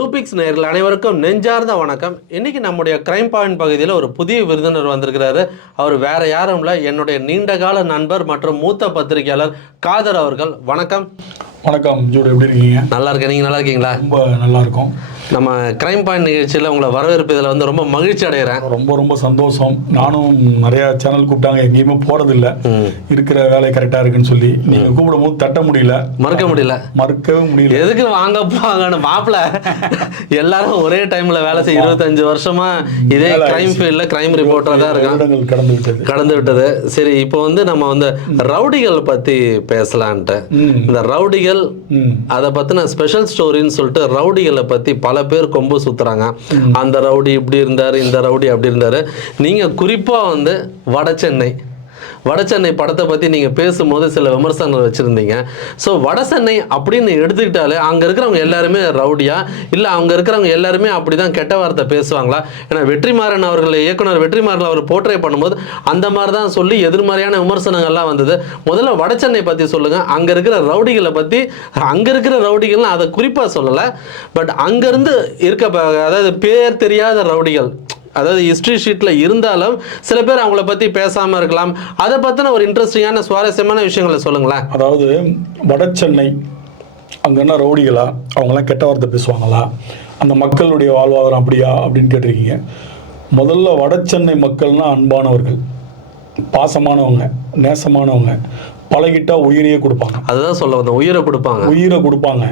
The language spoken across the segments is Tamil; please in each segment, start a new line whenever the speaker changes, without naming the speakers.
ப்ளூபிக்ஸ் பிக்ஸ் அனைவருக்கும் நெஞ்சார்ந்த வணக்கம். இன்னைக்கு நம்முடைய கிரைம் பாயிண்ட் பகுதியில் ஒரு புதிய விருந்தினர் வந்திருக்கிறாரு. அவர் வேறு யாரும் இல்லை என்னுடைய நீண்டகால நண்பர் மற்றும் மூத்த பத்திரிகையாளர் காதர் அவர்கள். வணக்கம்.
வணக்கம் ஜூடு எப்படி இருக்கீங்க?
நல்லா இருக்கேன். நீங்கள் நல்லா இருக்கீங்களா?
ரொம்ப நல்லா இருக்கும்
நம்ம கிரைம் பாயிண்ட் நிகழ்ச்சியில் உங்களை வரவேற்பதில் வந்து ரொம்ப மகிழ்ச்சி அடைகிறேன்.
ரொம்ப ரொம்ப சந்தோஷம். நானும் நிறைய சேனல் கூப்பிட்டாங்க. எங்கேயுமே போறதில்ல. இருக்கிற வேலை கரெக்டா இருக்குன்னு சொல்லி. நீங்க கூப்பிடும் போது தட்ட முடியல.
மறக்க முடியல.
மறுக்கவே முடியல.
எதுக்கு வாங்க போவாங்கன்னு மாப்பிள. எல்லாரும் ஒரே டைம்ல வேலை செய்ய இருபத்தஞ்சு வருஷமா இதே கிரைம் ஃபீல்ட்ல கிரைம் ரிப்போர்ட்டரா தான் இருக்கான்.
வருடங்கள் கடந்து விட்டது.
கடந்து விட்டது. சரி இப்போ வந்து நம்ம வந்து ரவுடிகள் பத்தி பேசலான்ட்டு. இந்த ரவுடிகள்
ம்.
அதை பத்தின ஸ்பெஷல் ஸ்டோரின்னு சொல்லிட்டு ரவுடிகளை பத்தி பல பேர் கொம்பு சுத்துறாங்க. அந்த ரவுடி இப்படி இருந்தாரு இந்த ரவுடி அப்படி இருந்தாரு. நீங்க குறிப்பா வந்து வட சென்னை வடசென்னை படத்தை பற்றி நீங்கள் பேசும்போது சில விமர்சனங்கள் வச்சுருந்தீங்க. ஸோ வட சென்னை அப்படின்னு எடுத்துக்கிட்டாலே அங்கே இருக்கிறவங்க எல்லாருமே ரவுடியா? இல்லை அங்கே இருக்கிறவங்க எல்லாருமே அப்படிதான் கெட்ட வார்த்தை பேசுவாங்களா? ஏன்னா வெற்றிமாறன் அவர்கள் இயக்குனர் வெற்றிமாறன் அவர் போர்ட்ரே பண்ணும்போது அந்த மாதிரி தான் சொல்லி எதிர்மறையான விமர்சனங்கள்லாம் வந்தது. முதல்ல வட சென்னை சொல்லுங்கள் அங்கே இருக்கிற ரவுடிகளை பற்றி அங்கே இருக்கிற ரவுடிகள்லாம் அதை குறிப்பாக சொல்லலை. பட் அங்கேருந்து இருக்க அதாவது பேர் தெரியாத ரவுடிகள் அதாவது ஹிஸ்ட்ரி ஷீட்டில் இருந்தாலும் சில பேர் அவங்கள பற்றி பேசாமல் இருக்கலாம். அதை பற்றின ஒரு இன்ட்ரெஸ்டிங்கான சுவாரஸ்யமான விஷயங்களை சொல்லுங்களேன்.
அதாவது வட சென்னை அங்கே என்ன ரவுடிகளா? அவங்கெல்லாம் கெட்ட வார்த்தை பேசுவாங்களா? அந்த மக்களுடைய வாழ்வாதாரம் அப்படியா? அப்படின்னு கேட்டிருக்கீங்க. முதல்ல வட சென்னை மக்கள்னா அன்பானவர்கள். பாசமானவங்க நேசமானவங்க. பழகிட்டா உயிரையே கொடுப்பாங்க.
அதுதான் சொல்ல வந்தேன். உயிரை கொடுப்பாங்க.
உயிரை கொடுப்பாங்க.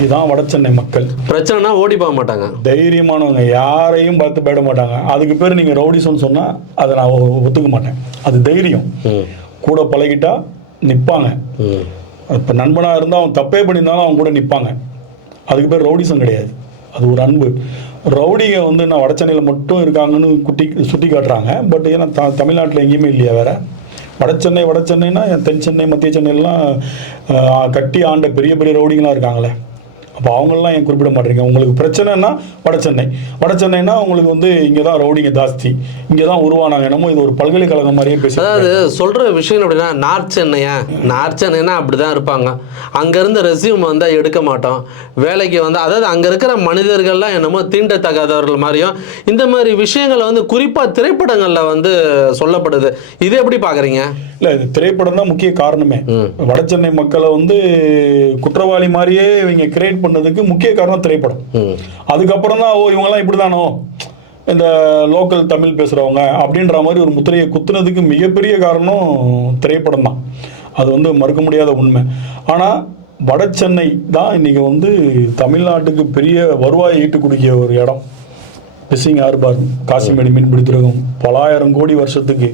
இதுதான் வட சென்னை மக்கள்.
பிரச்சனைனா ஓடி போக மாட்டாங்க.
தைரியமானவங்க யாரையும் பார்த்து போயிட மாட்டாங்க. அதுக்கு பேர் நீங்கள் ரவுடிசம்னு சொன்னால் அதை நான் ஒத்துக்க மாட்டேன். அது தைரியம். கூட பழகிட்டா நிற்பாங்க. இப்போ நண்பனாக இருந்தால் அவன் தப்பே பண்ணியிருந்தாலும் அவன் கூட நிற்பாங்க அதுக்கு பேர் ரவுடிசம் கிடையாது. அது ஒரு அன்பு. ரவுடிங்க வந்து நான் வடச்சென்னையில் மட்டும் இருக்காங்கன்னு குட்டி சுட்டி காட்டுறாங்க. பட் ஏன்னா த தமிழ்நாட்டில் எங்கேயுமே இல்லையா வேற? வடச்சென்னை வடச்சென்னைனா தென் சென்னை மத்திய சென்னையெல்லாம் கட்டி ஆண்ட பெரிய பெரிய ரவுடிங்களாம் இருக்காங்களே. அப்போ அவங்களெலாம் ஏன் குறிப்பிட மாட்டேங்க உங்களுக்கு பிரச்சனைனா வடசென்னை வடசென்னைனா உங்களுக்கு வந்து இங்கே தான் ரவுடிங்க ஜாஸ்தி. இங்கே தான் உருவானாங்க என்னமோ இது ஒரு பல்கலைக்கழகம் மாதிரியே பேசி
அதாவது சொல்ற விஷயம் எப்படின்னா நார்த் சென்னையா? நார்த் சென்னைனா அப்படிதான் இருப்பாங்க. அங்கேருந்து ரெசியூம் வந்தால் எடுக்க மாட்டோம். வேலைக்கு வந்து அதாவது அங்கே இருக்கிற மனிதர்கள்லாம் என்னமோ தீண்டத்தகாதவர்கள் மாதிரியும் இந்த மாதிரி விஷயங்களை வந்து குறிப்பாக திரைப்படங்களில் வந்து சொல்லப்படுது. இது எப்படி பார்க்குறீங்க
இல்லை இது திரைப்படம் தான் முக்கிய காரணமே. வடசென்னை மக்களை வந்து குற்றவாளி மாதிரியே இவங்க கிரியேட் பண்ணதுக்கு முக்கிய காரணம் திரைப்படம். அதுக்கப்புறம் தான் ஓ இவங்கெல்லாம் இப்படி தானோ இந்த லோக்கல் தமிழ் பேசுகிறவங்க அப்படின்ற மாதிரி ஒரு முத்திரையை குத்துனதுக்கு மிகப்பெரிய காரணம் திரைப்படம் தான். அது வந்து மறுக்க முடியாத உண்மை. ஆனால் வடசென்னை தான் இன்னைக்கு வந்து தமிழ்நாட்டுக்கு பெரிய வருவாய் ஈட்டுக்கூடிய ஒரு இடம். பிசிங் ஹார்பர் காசிமேடு மீன்பிடி துறைமுகம் பலாயிரம் கோடி வருஷத்துக்கு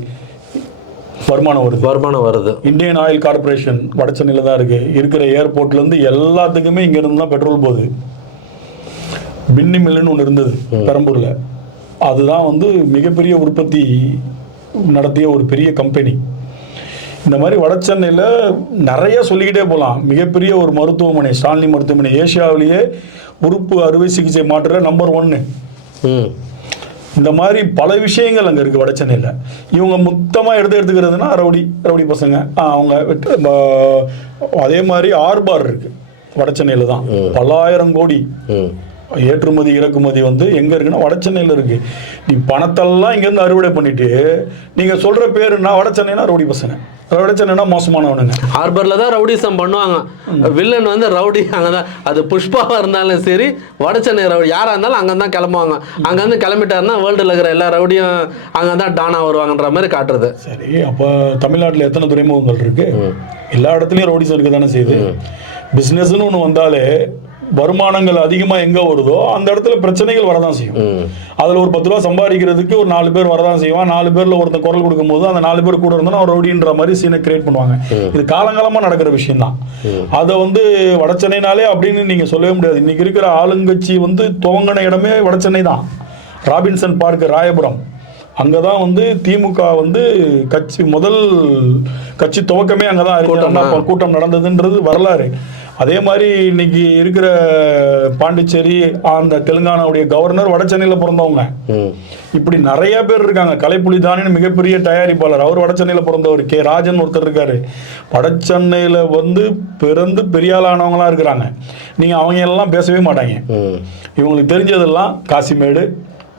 வருமானம் வருது.
வருமானம் வருது.
இந்தியன் ஆயில் கார்பரேஷன் வடசென்னையில் தான் இருக்கு. இருக்கிற ஏர்போர்ட்லேருந்து எல்லாத்துக்குமே இங்க இருந்து தான் பெட்ரோல் போகுது. பின்னி மில்லுன்னு ஒன்று இருந்தது பெரம்பூரில். அதுதான் வந்து மிகப்பெரிய உற்பத்தி நடத்திய ஒரு பெரிய கம்பெனி இந்த மாதிரி வடசென்னையில் நிறைய சொல்லிக்கிட்டே போகலாம் மிகப்பெரிய ஒரு மருத்துவமனை ஸ்டான்லி மருத்துவமனை. ஏசியாவிலேயே உறுப்பு அறுவை சிகிச்சை மாற்றுற நம்பர் ஒன்று இந்த மாதிரி பல விஷயங்கள் அங்கே இருக்குது வடசென்னையில் இவங்க மொத்தமாக எடுத்து எடுத்துக்கிறதுனா ரவுடி ரவுடி பசங்க. அவங்க அதே மாதிரி ஆர்பார் இருக்கு. வடசென்னையில் தான். பல்லாயிரம் கோடி. ஏற்றுமதி இறக்குமதி வந்து எங்கே இருக்குன்னா வடசென்னையில் இருக்கு. நீ பணத்தெல்லாம் இங்கேருந்து அறுவடை பண்ணிட்டு நீங்கள் சொல்கிற பேர் நான் வடசென்னைனா ரவுடி பசங்க. வடசென்னைனா மோசமானவனுங்க.
ஹார்பரில் தான் ரவுடிசம் பண்ணுவாங்க. வில்லன் வந்து ரவுடி அங்கே தான் அது புஷ்பாவாக இருந்தாலும் சரி வடசென்னை ரவுடி யாராக இருந்தாலும் அங்கே தான் கிளம்புவாங்க. அங்கேருந்து கிளம்பிட்டாருன்னா வேர்ல்டில் இருக்கிற எல்லா ரவுடியும் அங்கே தான் டானா வருவாங்கன்ற மாதிரி காட்டுறது.
சரி அப்போ தமிழ்நாட்டில் எத்தனை துறைமுகங்கள் இருக்கு? எல்லா இடத்துலையும் ரோடிஸ் இருக்க தானே செய்யுது பிஸ்னஸ்னு ஒன்று வந்தாலே வருமானங்கள் அதிகமாக எங்கே வருதோ அந்த இடத்துல பிரச்சனைகள் வரதான் செய்யும். அதில் ஒரு பத்து ரூபா சம்பாதிக்கிறதுக்கு ஒரு நாலு பேர் வரதான் செய்வான். நாலு பேரில் ஒருத்தன் குரல் கொடுக்கும்போது அந்த நாலு பேர் கூட இருந்தோன்னா ஒரு ரவுடின்ற மாதிரி சீனை கிரியேட் பண்ணுவாங்க. இது காலங்காலமாக நடக்கிற விஷயம் தான் அதை வந்து வடசென்னைனாலே அப்படின்னு நீங்கள் சொல்லவே முடியாது. இன்னைக்கு இருக்கிற ஆளுங்கட்சி வந்து துவங்கின இடமே வடசென்னை தான் ராபின்சன் பார்க் ராயபுரம். அங்கே தான் வந்து திமுக வந்து கட்சி முதல் கட்சி துவக்கமே அங்கே தான்?
கூட்டம்
நடந்ததுன்றது வரலாறு. அதே மாதிரி இன்னைக்கு இருக்கிற பாண்டிச்சேரி அந்த தெலுங்கானாவுடைய கவர்னர் வட சென்னையில் பிறந்தவங்க. இப்படி நிறைய பேர் இருக்காங்க. கலைப்புலி தானின்னு மிகப்பெரிய தயாரிப்பாளர். அவர் வட சென்னையில் பிறந்தவர். கே. ராஜன் ஒருத்தர் இருக்காரு. வட சென்னையில் வந்து பிறந்து பெரிய ஆளானவங்களாம் இருக்கிறாங்க. நீங்கள் அவங்க எல்லாம் பேசவே மாட்டாங்க. இவங்களுக்கு தெரிஞ்சதெல்லாம் காசிமேடு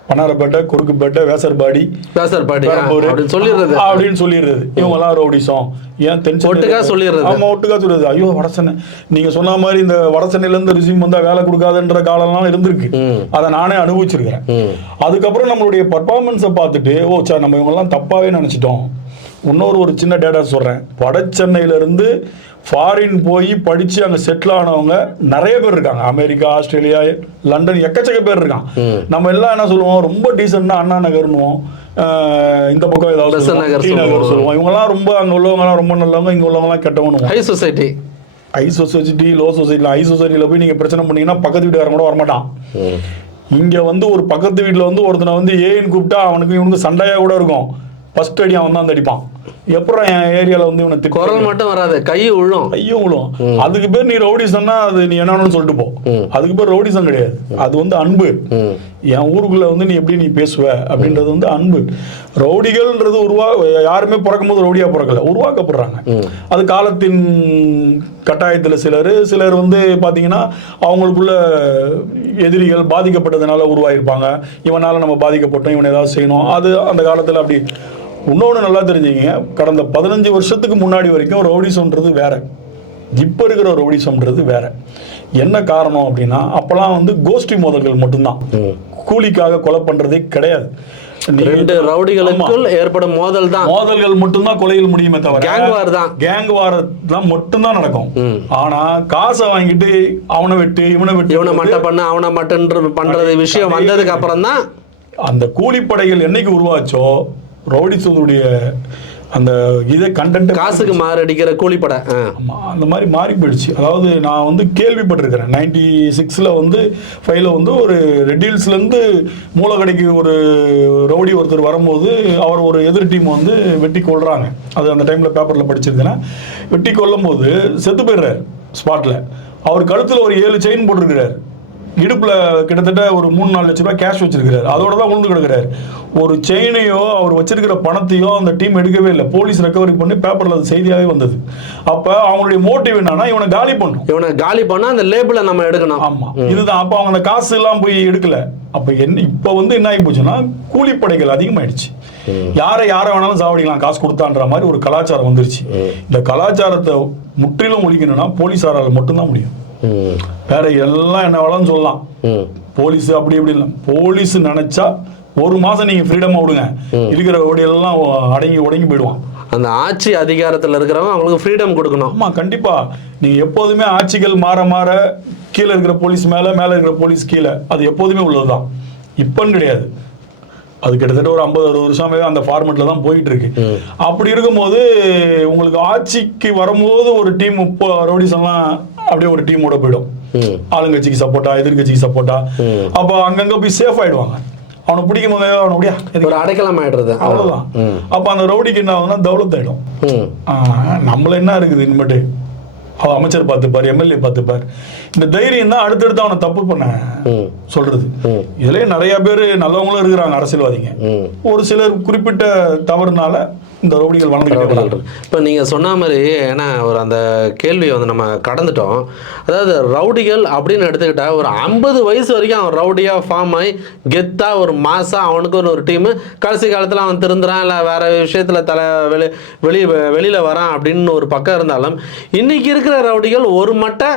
பன்னாரப்பேட்டை குறுக்குப்பேட்டை வேசர்பாடி
பேசர் பாடி ஆ,
பெரம்பூர்
அப்படின்னு சொல்லிடுறது.
அப்படின்னு சொல்லிடுறது. இவங்க எல்லாம் ரவுடிசம் ஏன் தென்
ஒட்டுக்கா சொல்லிடுறது.
ஆமா ஒட்டுக்கா சொல்லிடுறது. ஐயோ வடசென்னை நீங்க சொன்ன மாதிரி இந்த வடசென்னையில இருந்து ரிசீவ் வந்தா வேலை கொடுக்காதுன்ற காலம்லாம் இருந்திருக்கு. அதை நானே அனுபவிச்சிருக்கிறேன். அதுக்கப்புறம் நம்மளுடைய பர்ஃபார்மன்ஸை பார்த்துட்டு ஓ சார் நம்ம இவங்கெல்லாம் தப்பாவே நினைச்சிட்டோம். இன்னொரு ஒரு சின்ன டேட்டா சொல்றேன். வட சென்னையில இருந்து ஃபாரின் போய் படிச்சு அங்க செட்டில் ஆனவங்க நிறைய பேர் இருக்காங்க. அமெரிக்கா ஆஸ்திரேலியா லண்டன் எக்கச்சக்க பேர் இருக்காங்க.
ம். நம்ம
எல்லாம் என்ன சொல்லுவோம்? ரொம்ப டீசெண்டா அண்ணா நகர்னுவோம் இந்த பக்கம் ஏதாவது
நகர் சொல்லுவோம்.
இவங்கெல்லாம் ரொம்ப அங்க உள்ளவங்கலாம் ரொம்ப நல்லவங்க. இங்க உள்ளவங்கலாம் கெட்டவனுவோம்
high society
high society low சொசைட்டில ஹை சொசைட்டில போய் நீங்க பிரச்சனை பண்ணீங்கன்னா பக்கத்து வீட்டுக்காரங்க கூட வரமாட்டான். இங்க வந்து ஒரு பக்கத்து வீட்டுல வந்து ஒருத்தனை வந்து ஏன்னு கூப்பிட்டா அவனுக்கு இவனுக்கு சண்டையா கூட இருக்கும். ஃபர்ஸ்ட் அடி அவன் தான் வந்து அடிப்பான். எப்பறம் என் ஏரியால வந்து இவனை
குரல் மட்டும் வராது கை விழும்
ஐயோ அதுக்கு பேர் நீ ரவுடிசம்னா அது நீ என்னன்னு சொல்லிட்டு போ. அதுக்கு பேர் ரவுடிசம் கிடையாது. அது வந்து அன்பு. என் ஊருக்குள்ள வந்து நீ எப்படி நீ பேசுவ அப்படின்றது வந்து அன்பு. ரவுடிகள்ன்றது உருவா யாருமே பிறக்கும்போது ரவுடியா பிறக்கல. உருவாக்கப்படுறாங்க. அது காலத்தின் கட்டாயத்தில் சிலர் சிலர் வந்து பார்த்தீங்கன்னா அவங்களுக்குள்ள எதிரிகள் பாதிக்கப்பட்டதுனால உருவாயிருப்பாங்க. இவனால நம்ம பாதிக்கப்பட்டோம் இவன் ஏதாவது செய்யணும். அது அந்த காலத்தில் அப்படி இன்னொன்று நல்லா தெரிஞ்சுங்க. கடந்த பதினஞ்சு வருஷத்துக்கு முன்னாடி வரைக்கும் ரவுடிசம்ன்றது வேற. இப்போ இருக்கிற ரவுடிசம்ன்றது வேற. என்ன காரணம் அப்படின்னா அப்போல்லாம் வந்து கோஷ்டி மோதல்கள் மட்டும்தான். கூலிக்காக கொலை பண்றதே கிடையாது.
ரெண்டு ரவுடிகளுக்குள் ஏற்படும் மோதல் தான்
மோதல்கள் மட்டும்தான் கொலையில் முடியுமே தவிர
Gang war தான்.
கேங் வார் தான் மட்டும்தான் நடக்கும். ஆனா காசை வாங்கிட்டு அவனை வெட்டு இவனை வெட்டு
இவனை மட்டை பண்ண அவனை மட்டன்ற பண்றது விஷயம் வந்ததுக்கு அப்புறம் தான்
அந்த கூலிப்படைகள் என்னைக்கு உருவாச்சோ ரவுடிசத்துடைய அந்த இதை கண்டென்ட்
காசுக்கு மாரடிக்கிற கூலிப்படை ஆ.
ஆமா, அந்த மாதிரி மாறி போயிடுச்சு. அதாவது நான் வந்து கேள்விப்பட்டிருக்கிறேன். நைன்டி சிக்ஸில் வந்து ஃபைவ்ல வந்து ஒரு ரெட்டில்ஸ்லேருந்து மூலக்கடைக்கு ஒரு ரவுடி ஒருத்தர் வரும்போது அவர் ஒரு எதிர் டீம் வந்து வெட்டி கொள்றாங்க அது அந்த டைமில் பேப்பரில் படிச்சிருக்கிறேன். வெட்டி கொல்லும் போது செத்து போயிடுறாரு ஸ்பாட்டில் அவர் கழுத்தில் ஒரு ஏழு செயின் போட்டிருக்கிறார். இடுப்புல கிட்டத்தட்ட ஒரு மூணு நாலு லட்ச ரூபாய் கேஷ் வச்சிருக்கிறாரு. அதோட தான் உழுந்து கிடக்குறாரு. ஒரு செயினையோ அவர் வச்சிருக்கிற பணத்தையோ அந்த டீம் எடுக்கவே இல்லை. போலீஸ் ரெக்கவரி பண்ணி பேப்பர்ல அது செய்தியாவே வந்தது. அப்ப அவங்களுடைய மோட்டிவ் என்னன்னா இவனை காலி பண்ணும்
இவனை காலி பண்ணா அந்த லேபிளை நம்ம எடுக்கணும்.
ஆமா. இதுதான். அப்ப அவங்க காசு எல்லாம் போய் எடுக்கல. அப்ப என்ன இப்ப வந்து என்ன ஆகி போச்சுன்னா கூலிப்படைகள் அதிகமாயிடுச்சு. யாரை யாரை வேணாலும் சாவடிக்கலாம். காசு கொடுத்தான்ற மாதிரி ஒரு கலாச்சாரம் வந்துருச்சு. இந்த கலாச்சாரத்தை முற்றிலும் ஒழிக்கணும்னா போலீஸாரால் மட்டும்தான் முடியும். வேற எல்லாம் என்ன வேணாலும் சொல்லலாம். போலீஸ் அப்படி இப்படி இல்லை போலீஸ் நினைச்சா ஒரு மாசம் நீங்க ஃப்ரீடமா விடுங்க. இருக்கிற ஓடியெல்லாம் அடங்கி உடங்கி போயிடுவான்.
அந்த ஆட்சி அதிகாரத்துல இருக்கிறவங்க அவங்களுக்கு ஃப்ரீடம் கொடுக்கணும்.
ஆமா கண்டிப்பா. நீங்க எப்போதுமே ஆட்சிகள் மாற மாற கீழே இருக்கிற போலீஸ் மேல மேல இருக்கிற போலீஸ் கீழே. அது எப்போதுமே உள்ளதுதான். இப்பன்னு கிடையாது. அது கிட்டத்தட்ட ஒரு ஐம்பது அறுபது வருஷமே அந்த ஃபார்மெட்ல தான் போயிட்டு இருக்கு அப்படி இருக்கும்போது உங்களுக்கு ஆட்சிக்கு வரும்போது ஒரு டீம் இப்போ ரவுடிஸ் எல்லாம் அப்படியே ஒரு டீமோட போயிடும். ஆளுங்கட்சிக்கு சப்போர்ட்டா எதிர்கட்சிக்கு சப்போர்ட்டா. அப்போ அங்கங்க போய் சேஃப் ஆயிடுவாங்க. அவனை பிடிக்கும் போதே அவனை அப்படியா
ஒரு அடைக்கலம் ஆயிடுறது.
அவ்வளவுதான். அப்ப அந்த ரவுடிக்கு என்ன ஆகுதுன்னா தௌலத் ஆயிடும். நம்மள என்ன இருக்குது இனிமேட்டு? அவன் அமைச்சர் பார்த்துப்பார் எம்எல்ஏ பார்த்துப்பார். இந்த தைரியம் தான் அடுத்தடுத்து அவனை தப்பு பண்ண. சொல்றது. இதுலயே நிறைய பேர் நல்லவங்களும் இருக்கிறாங்க அரசியல்வாதிங்க. ஒரு சிலர் குறிப்பிட்ட தவறுனால இந்த ரவுடிகள் வராங்க.
இப்போ நீங்கள் சொன்ன மாதிரி ஏன்னா ஒரு அந்த கேள்வியை வந்து நம்ம கடந்துட்டோம். அதாவது ரவுடிகள் அப்படின்னு எடுத்துக்கிட்டா ஒரு ஐம்பது வயசு வரைக்கும் அவன் ரவுடியாக ஃபார்ம் ஆகி கெத்தா ஒரு மாசா அவனுக்கு ஒரு டீமு கடைசி காலத்தில் அவன் திருந்துறான் இல்லை வேற விஷயத்தில் தலை வெளி வெளி வெளியில் வரான் அப்படின்னு ஒரு பக்கம் இருந்தாலும் இன்னைக்கு இருக்கிற ரவுடிகள் ஒரு மட்டை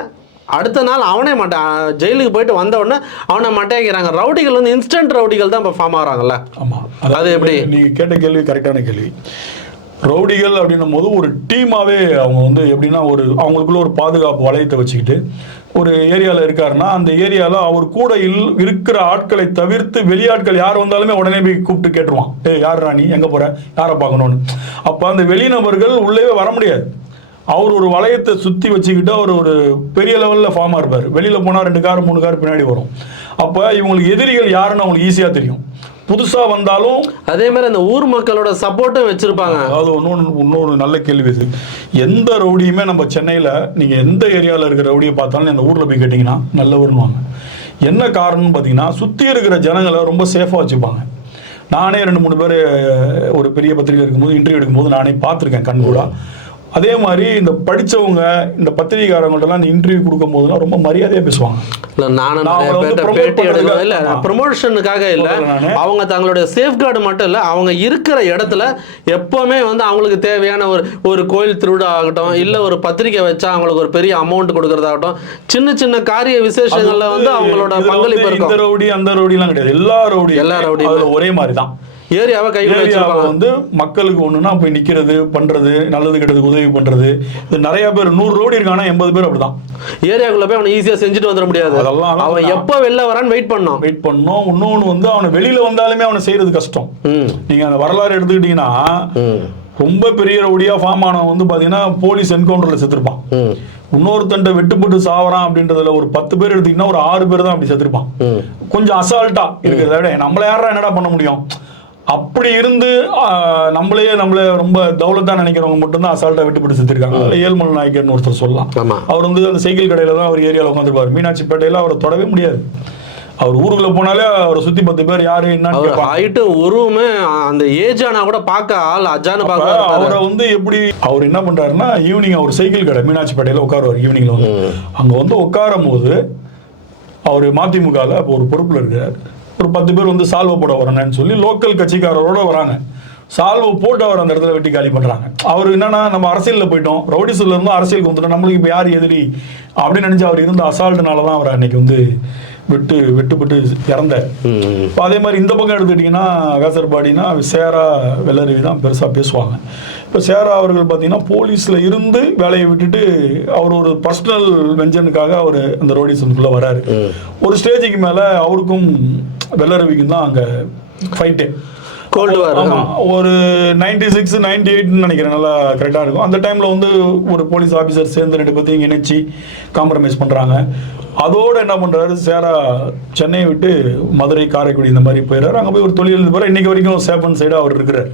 அடுத்த நாள் அவனே மாட்டான் ஜெயிலுக்கு போயிட்டு வந்த உடனே அவனை மட்டையாக்கிறாங்க ரவுடிகள் வந்து இன்ஸ்டன்ட் ரவுடிகள் தான் இப்போ ஃபார்ம் ஆகிறாங்கல்ல?
ஆமா.
அது எப்படி?
நீங்க கேட்ட கேள்வி கரெக்டான கேள்வி. ரவுடிகள் அப்படின்னும் போது ஒரு டீமாவே அவங்க வந்து எப்படின்னா ஒரு அவங்களுக்குள்ள ஒரு பாதுகாப்பு வளையத்தை வச்சுக்கிட்டு ஒரு ஏரியாவில் இருக்காருன்னா அந்த ஏரியாவில் அவர் கூட இல் இருக்கிற ஆட்களை தவிர்த்து வெளியாட்கள் யார் வந்தாலுமே உடனே போய் கூப்பிட்டு கேட்டுருவான். ஏ யார் ராணி எங்கே போற? யாரை பார்க்கணும்னு? அப்போ அந்த வெளிநபர்கள் உள்ளே வர முடியாது. அவர் ஒரு வளையத்தை சுற்றி வச்சுக்கிட்டு அவர் ஒரு பெரிய லெவலில் ஃபார்மாக இருப்பார். வெளியில் போனால் ரெண்டு கார் மூணு கார் பின்னாடி வரும். அப்போ இவங்களுக்கு எதிரிகள் யாருன்னு அவங்களுக்கு ஈஸியாக தெரியும். புதுசா வந்தாலும்
அதே மாதிரி அந்த ஊர் மக்களோட சப்போர்ட்டும் வச்சிருப்பாங்க.
அதாவது இன்னொன்று இன்னொரு நல்ல கேள்வி இது. எந்த ரவுடியுமே நம்ம சென்னையில் நீங்கள் எந்த ஏரியாவில் இருக்கிற ரவுடியை பார்த்தாலும் அந்த ஊரில் போய் கேட்டிங்கன்னா நல்லவருன்னுவாங்க. என்ன காரணம்னு பார்த்தீங்கன்னா சுற்றி இருக்கிற ஜனங்களை ரொம்ப சேஃபாக வச்சுப்பாங்க. நானே ரெண்டு மூணு பேர் ஒரு பெரிய பத்திரிகை இருக்கும்போது இன்டர்வியூ எடுக்கும்போது நானே பார்த்துருக்கேன் கண் கூட. அதே மாதிரி இந்த படிச்சவங்க இந்த பத்திரிகைக்காரங்கள்ட்டலாம் இந்த இன்டர்வியூ கொடுக்கும்போதுலாம் ரொம்ப மரியாதையாக பேசுவாங்க
இல்ல நானும்
நான்
நிறைய
promote
பேட்டி
பண்றதுக்காக-
இல்ல. ப்ரொமோஷனுக்காக இல்ல. அவங்க தங்களுடைய சேஃப்கார்டு மட்டும் இல்ல அவங்க இருக்கிற இடத்துல எப்பவுமே வந்து அவங்களுக்கு தேவையான ஒரு ஒரு கோயில் திருவிழா ஆகட்டும் இல்ல ஒரு பத்திரிக்கை வச்சா அவங்களுக்கு ஒரு பெரிய அமௌண்ட் கொடுக்கறதாகட்டும் சின்ன சின்ன காரிய விசேஷங்கள்ல வந்து அவங்களோட பங்களிப்பு
வந்து இந்த
இருக்கும்
ரவுடி அந்த ரவுடிலாம் கிடையாது எல்லா ரவுடி
எல்லா ரவுடியுமே.
ஒரே மாதிரி தான்
ஏரியாவை கையில் வச்சிருப்பாங்க.
வந்து மக்களுக்கு ஒண்ணுன்னா போய் நிக்கிறது பண்றது நல்லது கெட்டதுக்கு உதவி பண்றது. இது நிறைய பேர் நூறு ரோடு இருக்கானா எண்பது பேர் அப்படிதான்.
ஏரியாக்குள்ள போய் அவனை ஈஸியா செஞ்சுட்டு வந்துட முடியாது.
அதெல்லாம்
அவன் எப்போ வெளில வரான்னு வெயிட் பண்ணோம்
வெயிட் பண்ணோம். இன்னொன்னு வந்து அவனை வெளியில வந்தாலுமே அவனை செய்யறது கஷ்டம்.
ம்.
நீங்க அந்த வரலாறு எடுத்துக்கிட்டீங்கன்னா ரொம்ப பெரிய ரவுடியா ஃபார்ம் ஆனவன் வந்து பாத்தீங்கன்னா போலீஸ் என்கவுண்டர்ல செத்துருப்பான்.
ம்.
இன்னொருத்தன்ட்ட வெட்டுப்பட்டு சாவறான் அப்படின்றதுல ஒரு பத்து பேர் எடுத்தீங்கன்னா ஒரு ஆறு பேர் தான் அப்படி செத்துருப்பான். கொஞ்சம் அசால்ட்டா இருக்கிறத விட நம்மள யாரா என்னடா பண்ண முடியும்? அப்படி இருந்து ஆஹ், நம்மளே நம்மள ரொம்ப தௌலத்தா நினைக்கிறவங்க மட்டும்தான் அசால்ட்டா விட்டுப்பட்டு செத்துருக்காங்க. அதுல ஏழ்மல் நாயக்கர்னு ஒருத்தர் சொல்லலாம். அவர் வந்து அந்த சைக்கிள் கடையில தான் அவர் ஏரியாவில் உட்காந்துருப்பார் மீனாட்சி பேட்டையில அவரை தொடவே முடியாது. அவர் ஊருக்குள்ள போனாலே அவரை சுத்தி பத்து பேர் யாரு கேட்பாங்க.
ஹைட்டு உருவமே அந்த ஏஜ் ஆனா கூட பார்க்க ஆள் அஜானு பார்க்க
அவரை வந்து எப்படி அவர் என்ன பண்றாருன்னா ஈவினிங் அவர் சைக்கிள் கடை மீனாட்சி பேட்டையில உட்காருவார் ஈவினிங்ல வந்து. அங்க வந்து உட்காரும் போது அவர் மதிமுகவில் இப்போ ஒரு பொறுப்புல இருக்கார். ஒரு பத்து பேர் வந்து சால்வை போட வரணும்னு சொல்லி லோக்கல் கட்சிக்காரரோட வராங்க. சால்வை போட்டு அவர் அந்த இடத்துல வெட்டி காலி பண்றாங்க. அவர் என்னன்னா நம்ம அரசியல்ல போயிட்டோம். ரவுடிஸ்ல இருந்து அரசியலுக்கு வந்துட்டோம். நம்மளுக்கு இப்போ யார் எதிரி? அப்படின்னு நினைச்சு அவர் இருந்த அசால்ட்னால தான் அவர் அன்னைக்கு வந்து விட்டு வெட்டுப்பட்டு இறந்தார்.
ம்
இப்போ அதே மாதிரி இந்த பக்கம் எடுத்துக்கிட்டிங்கன்னா அகாசர்பாடினா சேரா வெள்ளருவி தான் பெருசாக பேசுவாங்க. இப்போ சேரா அவர்கள் பார்த்தீங்கன்னா போலீஸில் இருந்து வேலையை விட்டுட்டு அவர் ஒரு பர்சனல் வெஞ்சனுக்காக அவர் அந்த ரோடிசனுக்குள்ளே வராரு. ஒரு ஸ்டேஜுக்கு மேலே அவருக்கும் வெள்ளருவிக்கும் தான் அங்கே ஃபைட்டு
War.
ஆமா. ஒரு நைன்டி சிக்ஸ் நைன்டி எயிட்னு நினைக்கிறேன். நல்லா கரெக்டாக இருக்கும். அந்த டைமில் வந்து ஒரு போலீஸ் ஆஃபீஸர் சேர்ந்து ரெண்டு பேர்த்தையும் இணைச்சி காம்ப்ரமைஸ் பண்ணுறாங்க அதோட என்ன பண்ணுறாரு சேரா சென்னையை விட்டு மதுரை காரைக்குடி இந்த மாதிரி போயிடுறாரு. அங்கே போய் ஒரு தொழில் போகிற இன்னைக்கு வரைக்கும் சேப்பன் சைடாக அவர் இருக்கிறார்.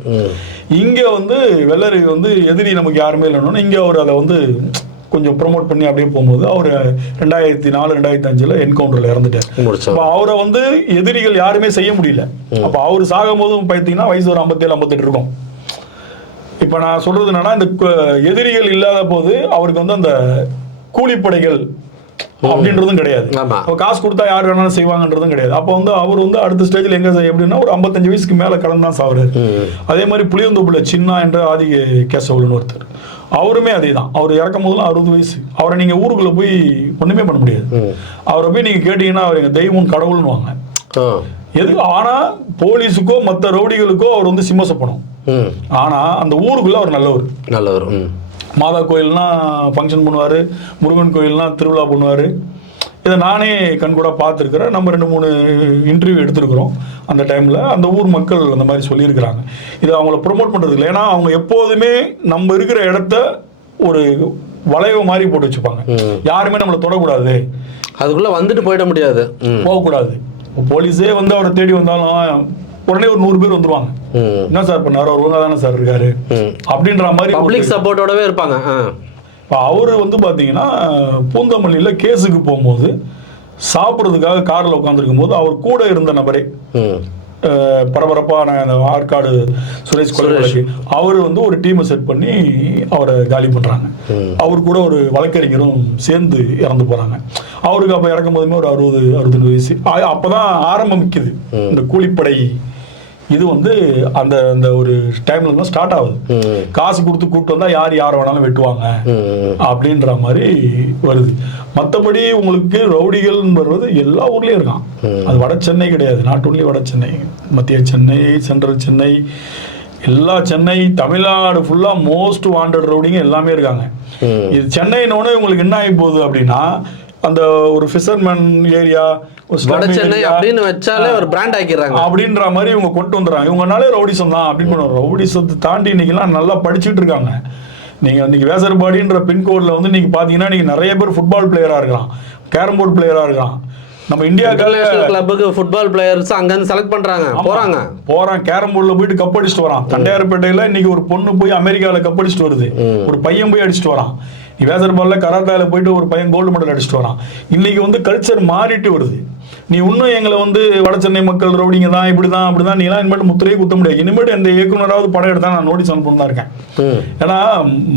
இங்கே வந்து வெள்ளரி வந்து எதிரி நமக்கு யாருமே இல்லைன்னு இங்கே அவர் அதை வந்து கொஞ்சம் ப்ரோமோட் பண்ணி அப்படியே போகும்போது அவர் ரெண்டாயிரத்தி நாலு ரெண்டாயிரத்தி அஞ்சில் என்கவுண்டரில் இறந்துட்டார். அப்ப அவரை வந்து எதிரிகள் யாருமே செய்ய முடியல. அப்ப அவர் சாகும் போதும் பார்த்தீங்கன்னா வயசு ஒரு ஐம்பத்தேழு ஐம்பத்தெட்டு இருக்கும். இப்ப நான் சொல்றது என்னன்னா இந்த எதிரிகள் இல்லாத போது அவருக்கு வந்து அந்த கூலிப்படைகள் அப்படின்றதும் கிடையாது. அப்ப காசு கொடுத்தா யார் வேணாலும் செய்வாங்கன்றதும் கிடையாது. அப்போ வந்து அவர் வந்து அடுத்த ஸ்டேஜில் எங்க எப்படின்னா ஒரு ஐம்பத்தஞ்சு வயசுக்கு மேல கடந்து தான் சாவுறாரு அதே மாதிரி புளியந்தோப்புல சின்னா என்ற ஆதி கேசவல்னு ஒருத்தர். அவருமே அதே தான் அவர் இறக்கும் போதெல்லாம் அறுபது வயசு. அவரை நீங்க ஊருக்குள்ள போய் ஒண்ணுமே பண்ண முடியாது. அவரை போய் நீங்க கேட்டீங்கன்னா அவர் எங்க தெய்வம் கடவுள்னு வாங்க. எது ஆனா போலீஸுக்கோ மற்ற ரவுடிகளுக்கோ அவர் வந்து சிம்மசப்படும்
ம்.
ஆனா அந்த ஊருக்குள்ள அவர் நல்லவர்.
நல்லவர்
மாதா கோயில்னா ஃபங்க்ஷன் பண்ணுவார். முருகன் கோயில்னா திருவிழா பண்ணுவார். இதை நானே கண்கூட பார்த்துருக்குறேன். நம்ம ரெண்டு மூணு இன்டர்வியூ எடுத்திருக்கிறோம் அந்த டைமில் அந்த ஊர் மக்கள் அந்த மாதிரி சொல்லியிருக்கிறாங்க. இதை அவங்கள ப்ரொமோட் பண்ணுறது இல்லை. ஏன்னா அவங்க எப்போதுமே நம்ம இருக்கிற இடத்த ஒரு வளைவு மாதிரி போட்டு வச்சுப்பாங்க. யாருமே நம்மளை தொடக்கூடாது.
அதுக்குள்ள வந்துட்டு போயிட முடியாது.
போகக்கூடாது. போலீஸே வந்து அவரை தேடி வந்தாலும் உடனே ஒரு நூறு பேர் வந்துருவாங்க. என்ன சார் பண்ணாரு? அவர் ஒழுங்கா தானே சார் இருக்காரு. அப்படின்ற மாதிரி
பப்ளிக் சப்போர்ட்டோடவே இருப்பாங்க.
இப்போ அவர் வந்து பார்த்தீங்கன்னா பூந்தமல்லியில் கேஸுக்கு போகும்போது சாப்பிட்றதுக்காக காரில் உட்காந்துருக்கும் போது அவர் கூட இருந்த நபரே பரபரப்பான அந்த ஆற்காடு சுரேஷ் கொலை வழக்கு. அவர் வந்து ஒரு டீமை செட் பண்ணி அவரை காலி பண்ணுறாங்க அவர் கூட ஒரு வழக்கறிஞரும் சேர்ந்து இறந்து போகிறாங்க அவருக்கு அப்போ இறக்கும் போதுமே ஒரு அறுபது அறுபத்தஞ்சு வயசு. அப்போ தான் ஆரம்பிக்குது இந்த கூலிப்படை இது வந்து அந்த அந்த ஒரு டைம்ல தான் ஸ்டார்ட் ஆகுது. காசு கொடுத்து கூட்டு வந்தா யார் யார் வேணாலும் வெட்டுவாங்க. அப்படின்ற மாதிரி வருது. மற்றபடி உங்களுக்கு ரவுடிகள் வருவது எல்லா ஊர்லயும் இருக்கான். அது வட சென்னை கிடையாது. நாட் ஒன்லி வட சென்னை மத்திய சென்னை சென்ட்ரல் சென்னை எல்லா சென்னை தமிழ்நாடு ஃபுல்லா மோஸ்ட் வாண்டட் ரவுடிங்க எல்லாமே இருக்காங்க. இது சென்னைனோட உங்களுக்கு என்ன ஆகி போகுது அப்படின்னா அந்த ஒரு ஃபிஷர்மேன் ஏரியா
வட சென்னை அப்படின்னு வச்சாலே ஒரு பிராண்ட் ஆக்கிடுறாங்க.
அப்படின்ற மாதிரி இவங்க கொண்டு வந்துடுறாங்க. இவங்கனாலே ரவுடிசம் தான் அப்படின்னு பண்ணுவாங்க ரவுடிசத்தை தாண்டி இன்னைக்கெல்லாம் நல்லா படிச்சுட்டு இருக்காங்க. நீங்க இன்னைக்கு வேசர்பாடின்ற பின்கோட்ல வந்து நீங்க பாத்தீங்கன்னா நீங்க நிறைய பேர் ஃபுட்பால் பிளேயரா இருக்கலாம். கேரம் போர்டு பிளேயரா இருக்கலாம். நம்ம
இன்டர்நேஷனல் கிளப்புக்கு ஃபுட்பால் பிளேயர்ஸ் அங்கேருந்து செலக்ட் பண்றாங்க. போறாங்க.
போறான் கேரம் போர்டுல போயிட்டு கப் அடிச்சுட்டு வரான். தண்டையார்பேட்டையில இன்னைக்கு ஒரு பொண்ணு போய் அமெரிக்காவில் கப் அடிச்சுட்டு வருது. ஒரு பையன் போய் அடிச்சுட்டு வரான். வேசர் பால்ல கராத்தால போயிட்டு ஒரு பையன் கோல்டு மெடல் அடிச்சுட்டு வரான். இன்னைக்கு வந்து கல்ச்சர் மாறிட்டு வருது. நீ இன்னும் எங்களை வந்து வட சென்னை மக்கள் ரவுடிங்க தான் இப்படி தான் அப்படி தான் நீலாம் இனிமேட்டு முத்திரையே குத்த முடியாது. இனிமேட்டு இந்த இயக்குனராவது படம் எடுத்தா நான் நோட்டீஸ் அனுப்பணும் தான் இருக்கேன். ஏன்னா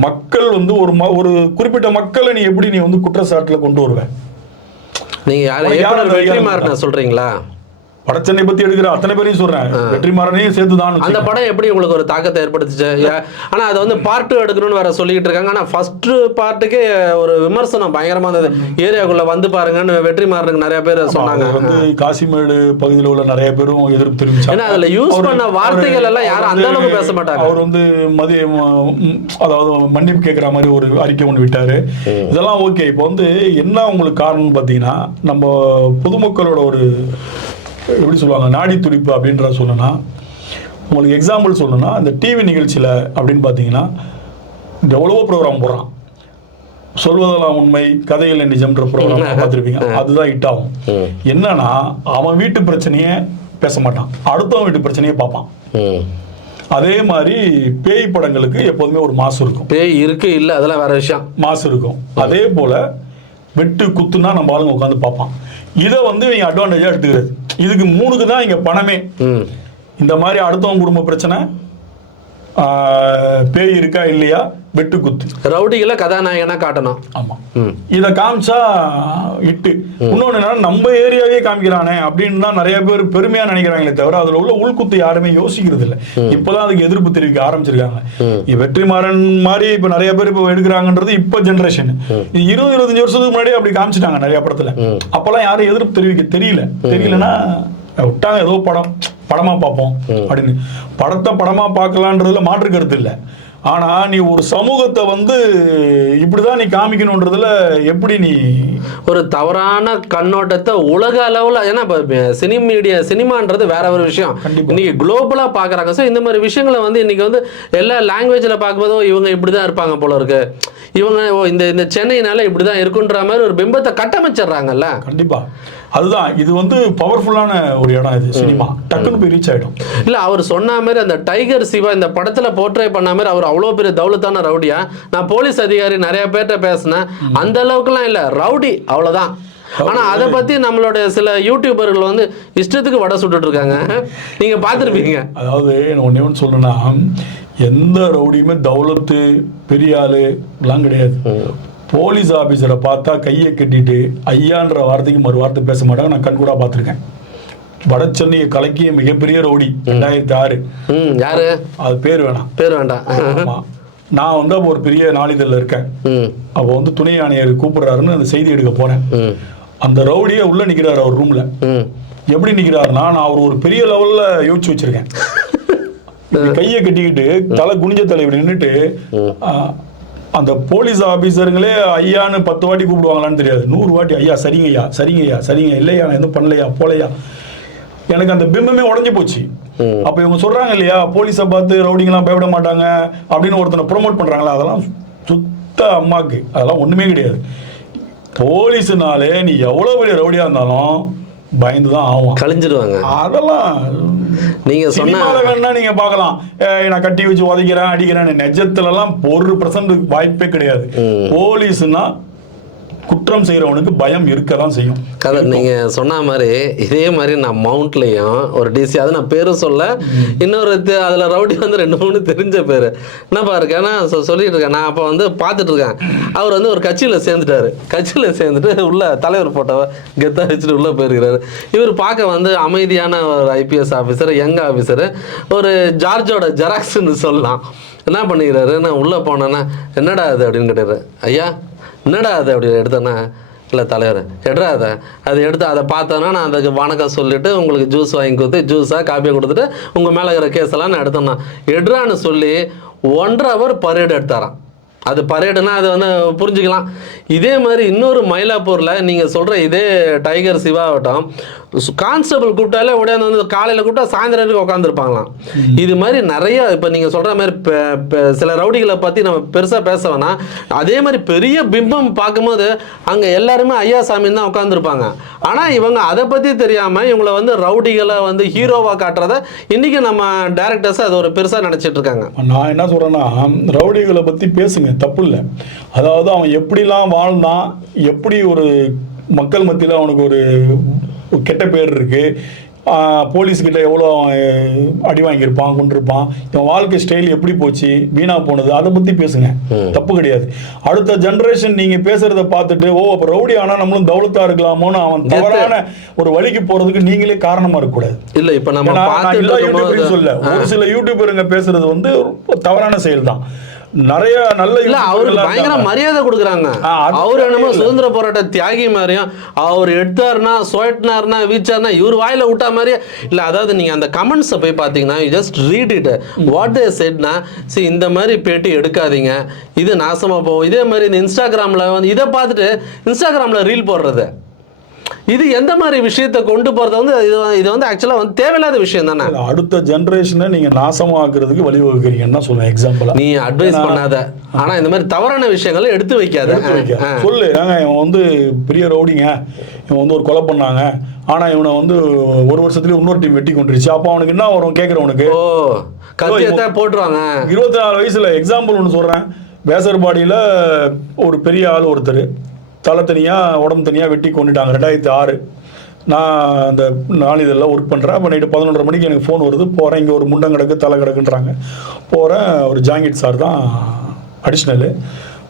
மக்கள் வந்து ஒரு ஒரு குறிப்பிட்ட மக்களை நீ எப்படி நீ வந்து குற்றச்சாட்டுல கொண்டு வருவ?
நீங்க யாரு
வடச்சென்னை பத்தி எடுக்கிற அத்தனை பேரையும் சொல்றேன். வெற்றிமாறனையும் சேர்த்து தான்
அந்த படம் எப்படி உங்களுக்கு ஒரு தாக்கத்தை ஏற்படுத்துச்சு? ஆனா அதை வந்து பார்ட் டூ எடுக்கணும்னு வேற சொல்லிட்டு இருக்காங்க. ஆனா ஃபர்ஸ்ட் பார்ட்டுக்கே ஒரு விமர்சனம் பயங்கரமா இருந்தது. ஏரியாக்குள்ள வந்து பாருங்கன்னு வெற்றிமாறனுக்கு நிறைய பேர் சொன்னாங்க.
வந்து காசிமேடு பகுதியில் உள்ள நிறைய பேரும் எதிர்ப்பு தெரிவிச்சாங்க.
ஏன்னா அதுல யூஸ் பண்ண வார்த்தைகள் எல்லாம் யாரும் அந்த அளவுக்கு பேச மாட்டாங்க.
அவர் வந்து மதிய அதாவது மன்னிப்பு கேட்குற மாதிரி ஒரு அறிக்கை ஒன்று விட்டாரு. இதெல்லாம் ஓகே இப்போ வந்து என்ன உங்களுக்கு காரணம்னு பார்த்தீங்கன்னா நம்ம பொதுமக்களோட ஒரு எப்படி சொல்லுவாங்க நாடி துடிப்பு அப்படின்ற சொல்லணும்னா உங்களுக்கு எக்ஸாம்பிள் சொல்லணும்னா இந்த டிவி நிகழ்ச்சியில் அப்படின்னு பார்த்தீங்கன்னா எவ்வளவோ ப்ரோக்ராம் போடுறான். சொல்வதெல்லாம் உண்மை கதையில் நிஜம்ன்ற ப்ரோக்ராம் பார்த்துருப்பீங்க. அதுதான் ஹிட் ஆகும். என்னன்னா அவன் வீட்டு பிரச்சனையே பேச மாட்டான். அடுத்தவன் வீட்டு பிரச்சனையே பார்ப்பான். அதே மாதிரி பேய் படங்களுக்கு எப்போதுமே ஒரு மாசு இருக்கும்.
பேய் இருக்கு இல்ல அதெல்லாம் வேற விஷயம்.
மாசு இருக்கும். அதே போல வெட்டு குத்துனா நம்ம ஆளுங்க உட்காந்து பார்ப்பான். இதை வந்து இவங்க அட்வான்டேஜா எடுத்துக்கிறது இதுக்கு மூணுக்கு தான் இங்க பணமே. இந்த மாதிரி அடுத்தவங்க குடும்ப பிரச்சனை பேய் இருக்கா இல்லையா? வெட்டு குத்து.
ரவுடிகளை கதாநாயகனா காட்டணும்.
ஆமா. இதை காமிச்சா இட்டு. இன்னொன்னு என்னன்னா நம்ம ஏரியாவே காமிக்கிறானே அப்படின்னு தான் நிறைய பேர் பெருமையா நினைக்கிறாங்களே தவிர அதுல உள்ள உள்குத்து யாருமே யோசிக்கிறது இல்ல. இப்பதான் அதுக்கு எதிர்ப்பு தெரிவிக்க ஆரம்பிச்சிருக்காங்க. வெற்றிமாறன் மாதிரி இப்ப நிறைய பேர் இப்ப எடுக்கிறாங்கன்றது இப்ப ஜெனரேஷன் இருபது இருபத்தஞ்சு வருஷத்துக்கு முன்னாடி அப்படி காமிச்சிட்டாங்க நிறைய படத்துல. அப்பெல்லாம் யாரும் எதிர்ப்பு தெரிவிக்க தெரியல. தெரியலன்னா விட்டாங்க ஏதோ படம் படமா பார்ப்போம் அப்படின்னு. படத்தை படமா பார்க்கலான்றதுல மாற்று கருத்து இல்லை. ஆனா நீ ஒரு சமூகத்தை வந்து இப்படிதான் நீ காமிக்கணுன்றதுல எப்படி நீ
ஒரு தவறான கண்ணோட்டத்தை உலக அளவுல ஏன்னா இப்போ சினிமா மீடியா சினிமான்றது வேற ஒரு விஷயம். இன்னைக்கு குளோபலா பாக்குறாங்க ஸோ இந்த மாதிரி விஷயங்களை வந்து இன்னைக்கு வந்து எல்லா லாங்குவேஜ்ல பார்க்கும்போது "ஓ, இவங்க இப்படிதான் இருப்பாங்க போல இருக்கு. இவங்க இந்த இந்த சென்னைனால இப்படிதான் இருக்குன்ற மாதிரி ஒரு பிம்பத்தை கட்டமைச்சிடுறாங்கல்ல.
கண்டிப்பா. அதுதான் இது வந்து பவர்ஃபுல்லான ஒரு இடம் இது சினிமா. டக்குன்னு போய் ரீச் ஆயிடும்.
இல்ல அவர் சொன்ன மாதிரி அந்த டைகர் சிவா இந்த படத்துல போர்ட்ரே பண்ண மாதிரி அவர் அவ்வளோ பெரிய தௌலத்தான ரவுடியா? நான் போலீஸ் அதிகாரி நிறைய பேர்கிட்ட பேசினேன். அந்த அளவுக்குலாம் இல்ல ரவுடி அவ்வளவுதான். ஆனா அதை பத்தி நம்மளுடைய சில யூடியூபர்கள் வந்து இஷ்டத்துக்கு வடை சுட்டுட்டு இருக்காங்க. நீங்க பார்த்திருப்பீங்க.
அதாவது ஒண்ணே ஒன்று சொல்லணும்னா எந்த ரவுடியுமே தௌலத்து பெரிய ஆளு எல்லாம் கிடையாது. போலீஸ் ஆபீசரை பார்த்தா கையை கட்டிட்டு ஐயான்ற வார்த்தைக்கு மறு வார்த்தை பேச மாட்டாங்க. நான் கண் கூட பார்த்துருக்கேன். வட சென்னையை கலக்கிய மிகப்பெரிய ரவுடி ரெண்டாயிரத்தி ஆறு.
யாரு?
அது பேர் வேணாம்.
பேர் வேண்டாம்.
ஆமா. நான் வந்து அப்போ ஒரு பெரிய நாளிதழில் இருக்கேன். அப்போ வந்து துணை ஆணையர் கூப்பிடுறாருன்னு அந்த செய்தி எடுக்க போனேன் அந்த ரவுடியே உள்ள நிக்கிறாரு அவர் ரூம்ல எப்படி நிக்கிறாருன்னா நான் அவர் ஒரு பெரிய லெவல்ல யோசிச்சு வச்சிருக்கேன். கையை கட்டிக்கிட்டு தலை குனிஞ்ச தலை இப்படி நின்னுட்டு ஆ, அந்த போலீஸ் ஆபீசருங்களே ஐயான்னு பத்து வாட்டி கூப்பிடுவாங்களான்னு தெரியாது. நூறு வாட்டி ஐயா சரிங்க ஐயா சரிங்க இல்லையா நான் எதுவும் பண்ணலையா போலையா? எனக்கு அந்த பிம்பமே உடஞ்சு போச்சு. அப்ப இவங்க சொல்றாங்க இல்லையா போலீஸை பார்த்து ரவுடிங்கெல்லாம் பயப்பட மாட்டாங்க அப்படின்னு ஒருத்தனை ப்ரோமோட் பண்றாங்களா அதெல்லாம் சுத்த அம்மாக்கு. அதெல்லாம் ஒண்ணுமே கிடையாது. போலீஸ்னாலே நீ எவ்வளவு பெரிய ரவுடியா இருந்தாலும் பயந்து தான் ஆகும்
கழிஞ்சிடுவாங்க
அதெல்லாம்
நீங்க சொன்ன
நீங்க பார்க்கலாம். ஏய், நான் கட்டி வச்சு உதைக்கிறேன் அடிக்கிறேன் நெஜத்துல எல்லாம் ஒரு பர்சன்ட் வாய்ப்பே கிடையாது. போலீஸ்னா குற்றம் செய்யறவனுக்கு பயம் இருக்க தான் செய்யும்.
கதை நீங்க சொன்ன மாதிரி இதே மாதிரி நான் மவுண்ட்லயும் ஒரு டிசி அது நான் பேரும் சொல்ல இன்னொரு அதுல ரவுடி வந்து ரெண்டு மூணு தெரிஞ்ச பேரு. என்னப்பா இருக்கேன் நான் சொ- சொல்லிட்டு இருக்கேன். நான் அப்போ வந்து பார்த்துட்டு இருக்கேன். அவர் வந்து ஒரு கட்சியில சேர்ந்துட்டாரு. கட்சியில சேர்ந்துட்டு உள்ள தலைவர் போட்டோவை கெத்தா வச்சுட்டு உள்ள போயிருக்கிறாரு. இவர் பார்க்க வந்து அமைதியான ஒரு ஐபிஎஸ் ஆஃபீஸர் யங் ஆஃபீஸர் ஒரு ஜார்ஜோட ஜெராக்ஸ்னு சொல்லலாம். என்ன பண்ணிக்கிறாரு? நான் உள்ள போனேன்னா என்னடா அது அப்படின்னு கேட்டாரு. ஐயா என்னடா அது அப்படி எடுத்தேன்னா? இல்லை தலைவர். எடுறா அதை? அதை எடுத்து அதை பார்த்தோன்னா நான் அதுக்கு வணக்கம் சொல்லிவிட்டு உங்களுக்கு ஜூஸ் வாங்கி கொடுத்து ஜூஸாக காப்பியை கொடுத்துட்டு உங்கள் மேலே இருக்கிற கேஸெல்லாம் நான் எடுத்தேன்னா. எடுறான்னு சொல்லி ஒன்றரை ஹவர் பரேடு எடுத்தாரான் அது பரேடுனா அதை வந்து புரிஞ்சுக்கலாம். இதே மாதிரி இன்னொரு மயிலாப்பூரில் நீங்கள் சொல்கிற இதே டைகர் சிவா ஆகட்டும் கான்ஸ்டபிள் கூப்பிட்டாலே உடனே வந்து காலையில் கூப்பிட்டா சாயந்தரம் வரைக்கும் உட்காந்துருப்பாங்களாம் இது மாதிரி நிறைய இப்போ நீங்கள் சொல்கிற மாதிரி சில ரவுடிகளை பற்றி நம்ம பெருசாக பேச வேணாம். அதே மாதிரி பெரிய பிம்பம் பார்க்கும்போது அங்கே எல்லாருமே ஐயா சாமின்னு தான் உட்காந்துருப்பாங்க ஆனால் இவங்க அதை பற்றி தெரியாமல் இவங்களை வந்து ரவுடிகளை வந்து ஹீரோவாக காட்டுறத இன்றைக்கி நம்ம டேரக்டர்ஸ் அது ஒரு பெருசாக நினச்சிட்டு இருக்காங்க.
நான் என்ன சொல்றேன்னா ரவுடிகளை பத்தி பேசுங்க. தப்பு இல்லை அதாவது அவன் எப்படிலாம் வாழ்ந்தான் எப்படி ஒரு மக்கள் மத்தியில் அவனுக்கு ஒரு கெட்ட பேர் இருக்கு ஆஹ் போலீஸ்கிட்ட எவ்வளோ அடி வாங்கியிருப்பான் கொண்டிருப்பான் இவன் வாழ்க்கை ஸ்டைல் எப்படி போச்சு வீணா போனது அதை பத்தி பேசுங்க. தப்பு கிடையாது. அடுத்த ஜெனரேஷன் நீங்க பேசுறத பார்த்துட்டு ஓ அப்ப ரவுடி ஆனா நம்மளும் தௌலத்தா இருக்கலாமோன்னு அவன் தவறான ஒரு வழிக்கு போறதுக்கு நீங்களே காரணமா இருக்கக்கூடாது.
இல்லை இப்போ நம்ம
எல்லா யூடியூபரையும் சொல்ல ஒரு சில யூடியூபருங்க பேசுறது வந்து தவறான செயல் தான் நிறைய நல்ல
இல்ல அவருக்கு பயங்கர. மரியாதை கொடுக்குறாங்க. அவர் என்னமோ. சுதந்திர போராட்ட தியாகி மாதிரியும் அவர் எடுத்தாருன்னா சுழட்டினாருன்னா வீச்சாருன்னா இவர் வாயில விட்டா மாதிரியே. இல்ல அதாவது நீங்க அந்த கமெண்ட்ஸை போய் பார்த்தீங்கன்னா just read it what they செட்னா see இந்த மாதிரி பேட்டி எடுக்காதீங்க. இது நாசமா போகும். இதே மாதிரி இந்த இன்ஸ்டாகிராம்ல வந்து இதை பார்த்துட்டு இன்ஸ்டாகிராம்ல ரீல் போடுறது. இது எந்த மாதிரி விஷயத்தை கொண்டு போறது வந்து இது இது வந்து ஆக்சுவலா வந்து தேவையில்லாத விஷயம் தானே?
அடுத்த ஜெனரேஷனை நீங்க நாசமாக்குறதுக்கு வழிவகுக்கிறீங்கன்னு சொல்லுவேன் எக்ஸாம்பிளா
நீ அட்வைஸ் பண்ணாத. ஆனா இந்த மாதிரி தவறான விஷயங்களை எடுத்து வைக்காத.
சொல்லு ஏங்க இவன் வந்து பெரிய ரவுடிங்க. இவன் வந்து ஒரு கொலை பண்ணாங்க. ஆனா இவனை வந்து ஒரு வருஷத்துலயே இன்னொரு டீம் வெட்டி கொண்டுருச்சு அப்போ அவனுக்கு என்ன வரும் கேட்கறவனுக்கு
ஓ கத்தியத்தை போட்டுருவாங்க.
இருபத்தி நாலு வயசுல எக்ஸாம்பிள் ஒன்று சொல்றேன். வேசர்பாடியில ஒரு பெரிய ஆள் ஒருத்தர். தலை தனியாக உடம்பு தனியாக வெட்டி கொண்டுட்டாங்க. ரெண்டாயிரத்தி ஆறு. நான் அந்த நாளிதழில் ஒர்க் பண்ணுறேன் அப்போ நைட்டு பதினொன்றரை மணிக்கு எனக்கு ஃபோன் வருது. போகிறேன் இங்கே ஒரு முண்டம் கிடக்கு தலை கிடக்குன்றாங்க. போகிறேன் ஒரு ஜாங்கிட் சார் தான் அடிஷ்னலு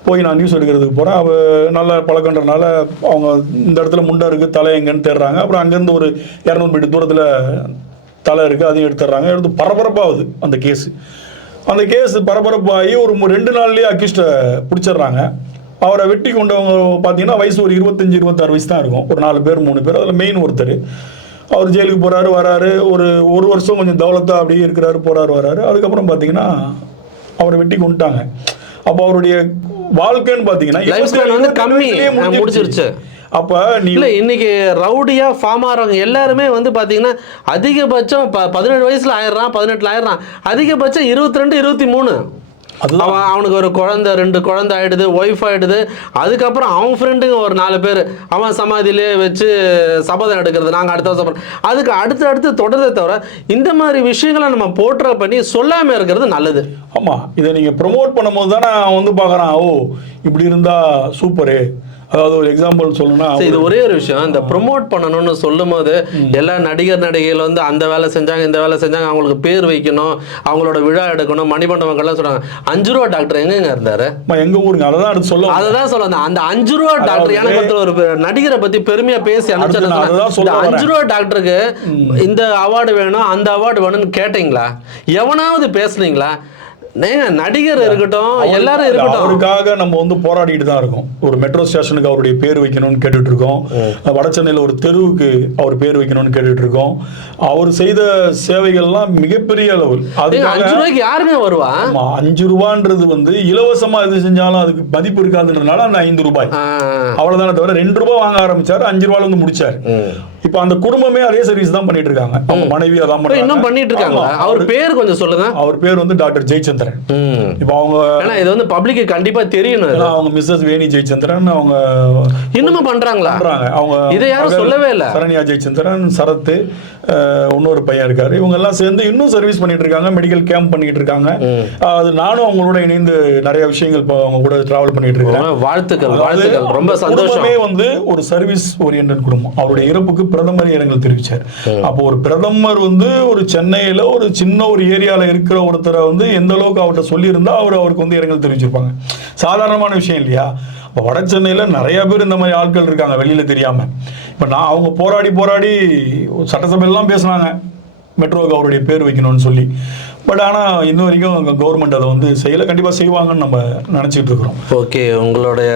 போய் நான் நியூஸ் எடுக்கிறதுக்கு போகிறேன் அவள் நல்ல பழக்கன்றனால அவங்க இந்த இடத்துல முண்டை இருக்குது தலை எங்கேன்னு தேடுறாங்க. அப்புறம் அங்கேருந்து ஒரு இரநூறு மீட்டர் தூரத்தில் தலை இருக்குது அதையும் எடுத்துடுறாங்க. எடுத்து பரபரப்பாகுது அந்த கேஸு அந்த கேஸ் பரபரப்பாகி ஒரு ரெண்டு நாள்லேயே அக்யூஸ்ட்டை பிடிச்சிடுறாங்க. அவரை வெட்டி கொண்டவங்க பார்த்தீங்கன்னா வயசு ஒரு இருபத்தஞ்சு இருபத்தாறு வயசு தான் இருக்கும். ஒரு நாலு பேர் மூணு பேர். அதில் மெயின் ஒருத்தர். அவர் ஜெயிலுக்கு போறாரு வராரு. ஒரு ஒரு வருஷம் கொஞ்சம் தௌலத்தா அப்படியே இருக்கிறாரு போறாரு வராரு. அதுக்கப்புறம் பார்த்தீங்கன்னா அவரை வெட்டி கொண்டுட்டாங்க. அப்போ அவருடைய வாழ்க்கைன்னு பார்த்தீங்கன்னா
Life span வந்து
27
கம்மி.
வயசுலயே
ஆ, முடிஞ்சிருச்சு.
அப்ப நீ
இல்ல இன்னைக்கு ரவுடியா ஃபார்ம் ஆகிறவங்க எல்லாருமே வந்து பாத்தீங்கன்னா அதிகபட்சம் ப பதினேழு வயசுல ஆயிடுறான் பதினெட்டுல ஆயிடுறான். அதிகபட்சம் இருபத்தி ரெண்டு இருபத்தி மூணு. அவன் அவனுக்கு ஒரு குழந்தை ரெண்டு குழந்தை ஆயிடுது ஒய்ஃப் ஆயிடுது. அதுக்கப்புறம் அவன் ஃப்ரெண்டுங்க ஒரு நாலு பேர். அவன் சமாதியிலே வச்சு சபதம் எடுக்கிறது. நாங்கள் அடுத்த வருஷம் பண்றோம். அதுக்கு அடுத்து அடுத்து தொடர்றதை தவிர இந்த மாதிரி விஷயங்களை நம்ம போர்ட்ரே பண்ணி சொல்லாம இருக்கிறது நல்லது.
ஆமா. இதை நீங்க ப்ரோமோட் பண்ணும்போது தானே அவன் வந்து பார்க்கறான் ஓ இப்படி இருந்தா சூப்பரு அதாவது ஒரு எக்ஸாம்பிள் சொல்லணும்னா
இது ஒரே ஒரு விஷயம். இந்த ப்ரொமோட் பண்ணணும்னு சொல்லும் போது எல்லா நடிகர் நடிகைகள் வந்து அந்த வேலை செஞ்சாங்க இந்த வேலை செஞ்சாங்க அவங்களுக்கு பேர் வைக்கணும் அவங்களோட விழா எடுக்கணும் மணிமண்டபங்கள்லாம் சொல்றாங்க. அஞ்சு ரூபா டாக்டர் எங்கங்க இருந்தாரு?
எங்க ஊருங்க? அதை தான் அடுத்து சொல்ல வந்தேன்.
அதை தான் சொல்ல. அந்த அஞ்சு ரூபா டாக்டர் எனக்கு ஒருத்தர் ஒரு நடிகரை பத்தி பெருமையா பேசி அனுப்பிச்சு அஞ்சு. ரூபா டாக்டருக்கு இந்த அவார்டு வேணும் அந்த அவார்டு வேணும்னு கேட்டீங்களா? எவனாவது பேசுனீங்களா? நடிகர் இருக்கட்டும் எல்லாரும் இருக்கட்டும்.
அவருக்காக நம்ம வந்து போராடிட்டு தான் இருக்கோம். ஒரு மெட்ரோ ஸ்டேஷனுக்கு அவருடைய பேர் வைக்கணும்னு கேட்டுட்டு இருக்கோம் வட சென்னையில் ஒரு தெருவுக்கு அவர் பேர் வைக்கணும்னு கேட்டுட்டு இருக்கோம் அவர் செய்த சேவைகள்லாம் மிகப்பெரிய அளவு. அதுக்காக
அஞ்சு ரூபாய்க்கு யாருங்க வருவா?
ஆமா அஞ்சு ரூபான்றது வந்து இலவசமா எது செஞ்சாலும் அதுக்கு மதிப்பு இருக்காதுன்றதுனால அந்த ஐந்து ரூபாய். அவ்வளவுதானே தவிர ரெண்டு ரூபாய் வாங்க ஆரம்பிச்சாரு அஞ்சு ரூபாயில வந்து முடிச்சாரு. இப்ப அந்த குடும்பமே அதே சர்வீஸ் தான் பண்ணிட்டு இருக்காங்க அவங்க மனைவி அதான்.
இன்னும் பண்ணிட்டு இருக்காங்களா
ஆமா.
அவர் பேர் கொஞ்சம் சொல்லுங்க.
அவர் பேர் வந்து டாக்டர் ஜெயச்சந்திரன். இப்ப அவங்க
ஏன்னா இது வந்து பப்ளிக்கு கண்டிப்பா தெரியணும்
அவங்க மிஸ்ஸஸ் வேணி ஜெயச்சந்திரன் அவங்க
இன்னுமும் பண்றாங்களா?
பண்றாங்க. அவங்க
இதை யாரும் சொல்லவே இல்ல.
சரண்யா ஜெயச்சந்திரன் சரத்து அஹ், இன்னொரு பையன் இருக்காரு. இவங்க எல்லாம் சேர்ந்து இன்னும் சர்வீஸ் பண்ணிட்டு இருக்காங்க மெடிக்கல் கேம்ப் பண்ணிட்டு இருக்காங்க அது நானும் அவங்களோட இணைந்து நிறைய விஷயங்கள் அவங்க கூட டிராவல் பண்ணிட்டு
ரொம்ப வாழ்த்துக்கள் வாழ்த்துக்கள். ரொம்ப சந்தோஷம்.
வந்து ஒரு சர்வீஸ் ஓரியன்ட் குடும்பம். அவருடைய இறப்புக்கு பிரதமர் இரங்கல் தெரிவிச்சார். அப்போ ஒரு பிரதமர் வந்து ஒரு சென்னையில ஒரு சின்ன ஒரு ஏரியால இருக்கிற ஒருத்தரை வந்து எந்த அளவுக்கு அவர்கிட்ட சொல்லியிருந்தா அவர் அவருக்கு வந்து இரங்கல் தெரிவிச்சிருப்பாங்க. சாதாரணமான விஷயம் இல்லையா? இப்போ வட சென்னையில நிறைய பேர் இந்த மாதிரி ஆட்கள் இருக்காங்க வெளியில தெரியாம. இப்போ நான் அவங்க போராடி போராடி சட்டசபையெல்லாம் பேசுனாங்க. மெட்ரோவுக்கு அவருடைய பேர் வைக்கணும்னு சொல்லி. பட் ஆனால் இன்ன வரைக்கும் கவர்மெண்ட் அதை வந்து செய்யலை. கண்டிப்பாக செய்வாங்கன்னு நம்ம நினச்சிட்டு இருக்கிறோம்.
ஓகே உங்களுடைய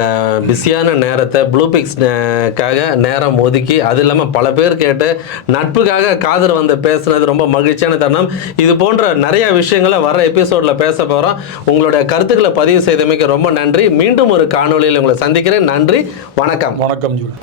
பிஸியான நேரத்தை ப்ளூபிக்ஸ்க்காக நேரம் ஒதுக்கி அது இல்லாமல் பல பேர் கேட்டு நட்புக்காக காதர் வந்து பேசுனது ரொம்ப மகிழ்ச்சியான தருணம். இது போன்ற நிறைய விஷயங்களை வர எபிசோடில் பேச போகிறோம் உங்களுடைய கருத்துக்களை பதிவு செய்தமைக்கு ரொம்ப நன்றி. மீண்டும் ஒரு காணொளியில் உங்களை சந்திக்கிறேன். நன்றி வணக்கம்.
வணக்கம் ஜூட்